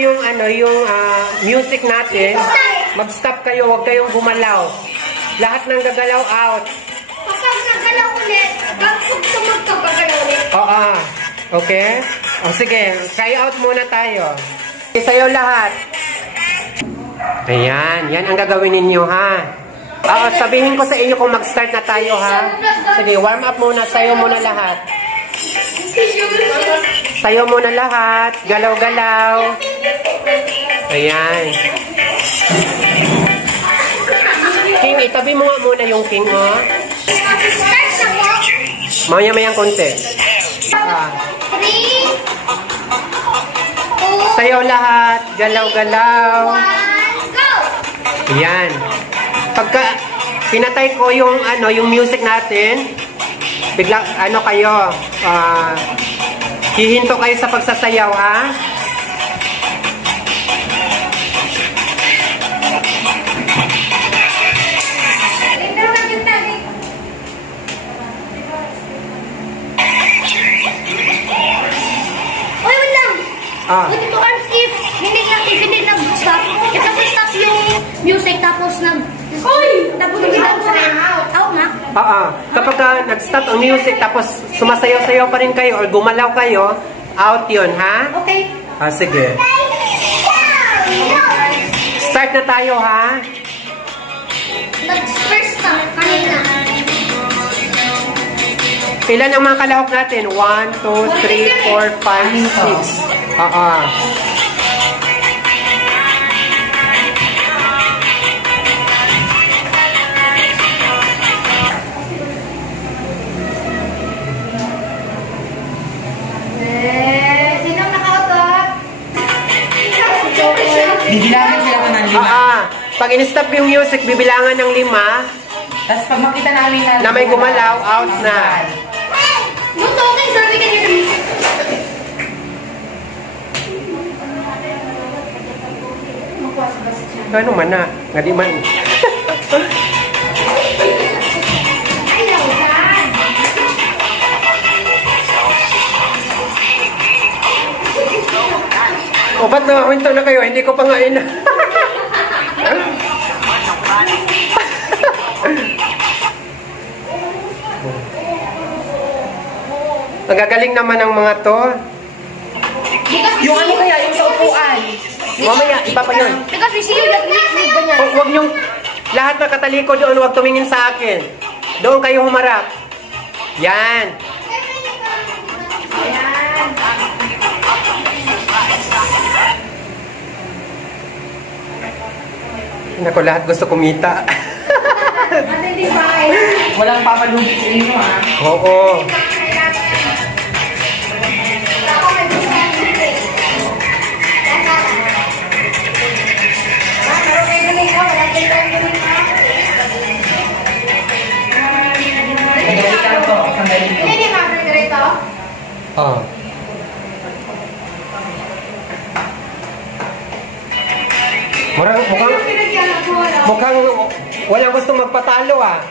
yung music natin, mag-stop kayo, huwag kayong gumalaw. Lahat ng gagalaw out. Kapag nagalaw ulit, kapag magkagalaw ulit. Oo. Okay? O sige, try out muna tayo. Sayaw lahat. Ayan, yan ang gagawin ninyo ha. Sabihin ko sa inyo kung mag-start na tayo ha. Sige, warm up muna, sayaw muna lahat. Sayaw muna lahat, galaw-galaw. Ayan. King, itabi mo nga muna yung king mo. Maya-mayang konti. Sayaw lahat, galaw-galaw. Ayan. Pagka pinatay ko yung music natin, bigla kayo, hihinto kayo sa pagsasayaw ha. What ito if hindi nag-stop, stop yung music tapos tapos biglang out na? Kapag nag-stop ang music tapos sumasayaw-sayaw pa rin kayo or gumalaw kayo, out yun ha? Okay. Sige. Start na tayo ha? First stop, kanina. Ilan ang mga kalahok natin? 1, 2, 3, 4, 5, 6. Sino nakautot? Bibilangan sila ko ng 5. Pag in-stop yung music, bibilangan ng 5. Tapos pag makita namin na may gumalaw, out na. No talking, sir. We can hear the music. Ano man na? Nga di man. O ba't nakakwento na kayo? Hindi ko pa nga ina. Nagagaling naman ang mga to. Yung ano kaya, yung sa upuan. Mamaya, iba pa yun. Because we see you that need ganyan. Huwag niyong lahat nakataliko doon, huwag tumingin sa akin. Doon kayo humarap. Yan. Nako, lahat gusto kumita. Walang papalugi sa inyo ha. Oo. Mukhang walang gusto magpatalo ah.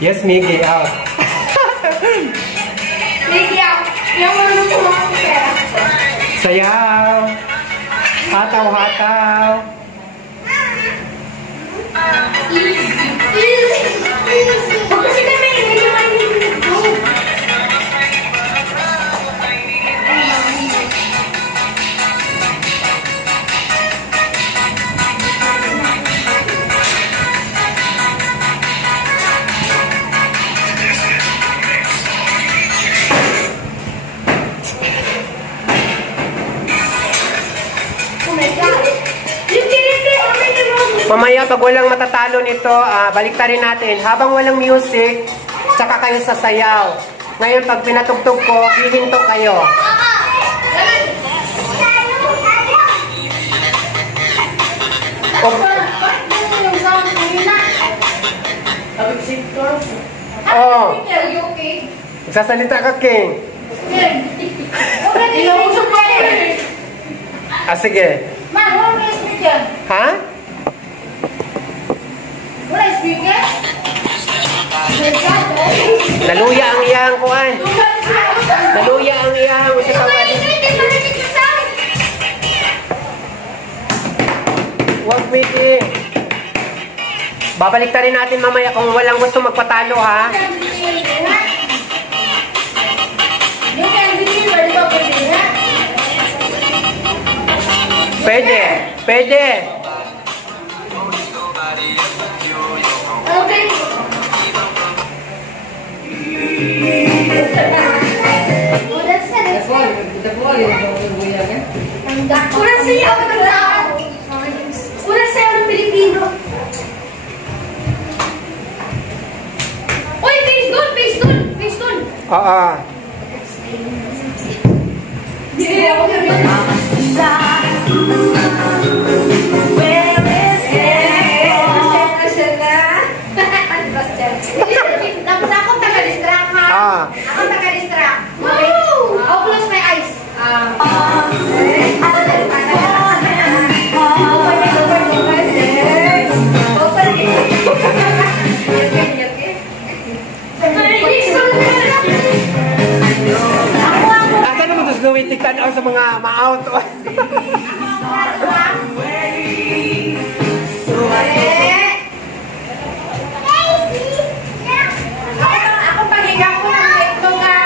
Yes, Miggy, out. Miggy, out. Yung mga lumakas siya. Sayaw. Hataw, hataw. Kasi kami, hindi naman yung Mamaya, pag walang matatalo nito, baliktarin natin. Habang walang music, tsaka kayo sasayaw. Ngayon, pag pinatugtog ko, hihinto kayo. Oh. Sasalita ka, King. Ah, sige. Ha? Naluya ang iyang kuan. Naluya ang iyang usapan. Wag, Mickey. Babalik rin natin mamaya kung walang gusto magpatalo, ha? Pwede. Pwede. Okay. Kurang sayaw ng tao. Kurang sayaw ng Pilipino. Uy, face doon, face doon, face doon. Oo. Tapos ako taga-distract, ha? Ako taga-distract. Okay? I'll close my eyes. Asa naman ito lumitik tanaw sa mga ma-out? Ako pahiga ko ng itlog, ha?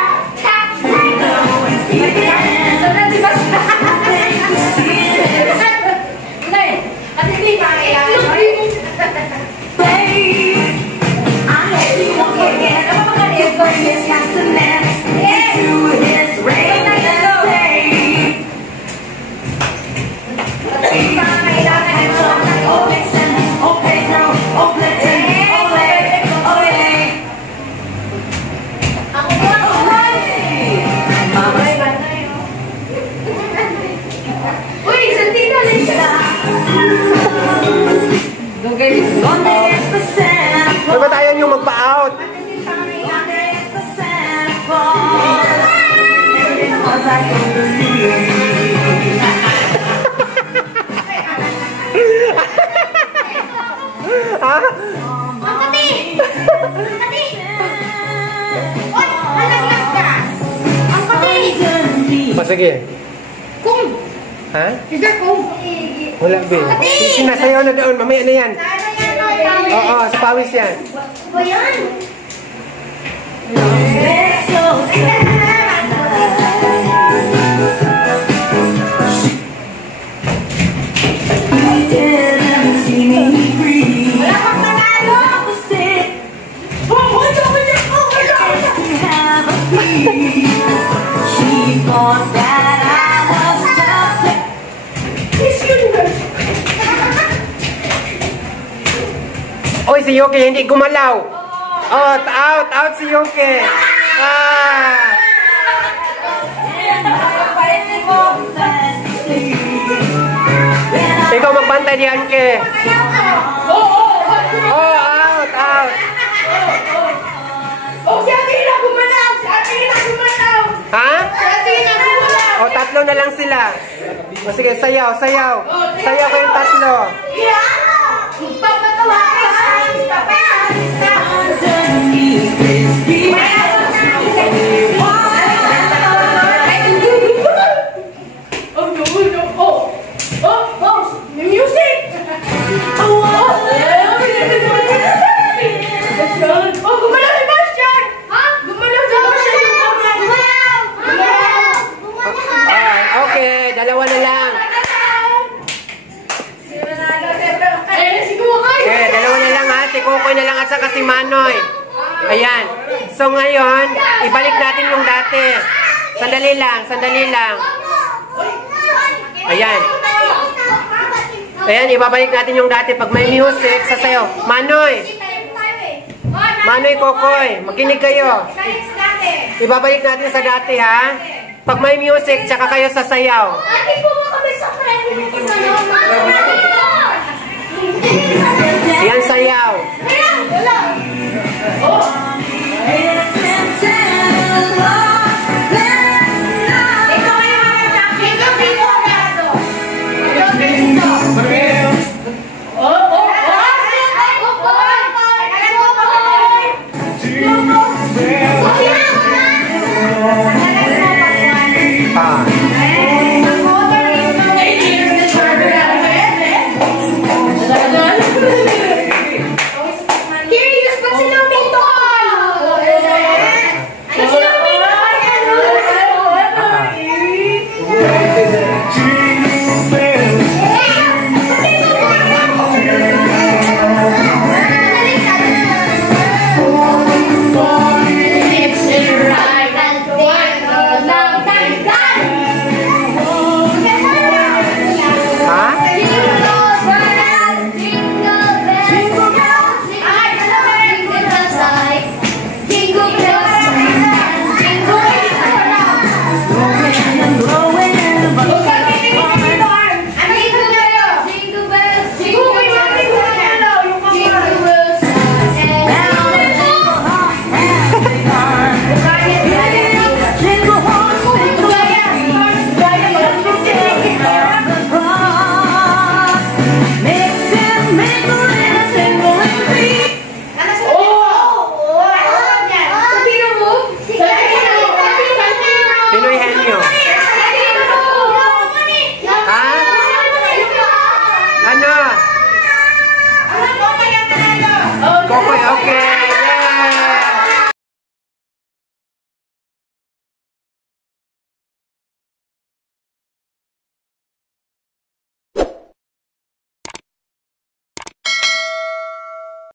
Ano ba tayo yung magpa-out? Ha? Ang kati! Ang kati! Oy! Alaglag ka! Ang kati! Sige. Kung! Ha? Isa kung! Wala, Bill. Sinasayaw na doon. Mamaya na yan. Sana yan, oy! Pawis! Oo, sa pawis yan. Ba yan? Wala kang nanalo! Oy, si Yuki hindi gumalaw. Oh, out si Yuki. Ah! Ikaw magbantay diyan, Ke. Oh, out. Oh, si Ate na gumalaw! Si Ate na gumalaw! Ha? Si Ate na gumalaw! O, tatlo na lang sila. O, sige, sayaw. Sayaw kayong tatlo. Yeah! Papatawa ka! Okay, dalawa na lang. Okay, dalawa na lang ha. Si Kukoy na lang at saka si Manoy. Ayan. So ngayon, ibalik natin yung dati. Sandali lang. Ayan. Ayan, ibabalik natin yung dati. Pag may music, sasayaw. Manoy, Kukoy, makinig kayo. Balik sa dati. Ibabalik natin sa dati, ha? Pag may music, tsaka kayo sasayaw. Ate po mo kami sa friend.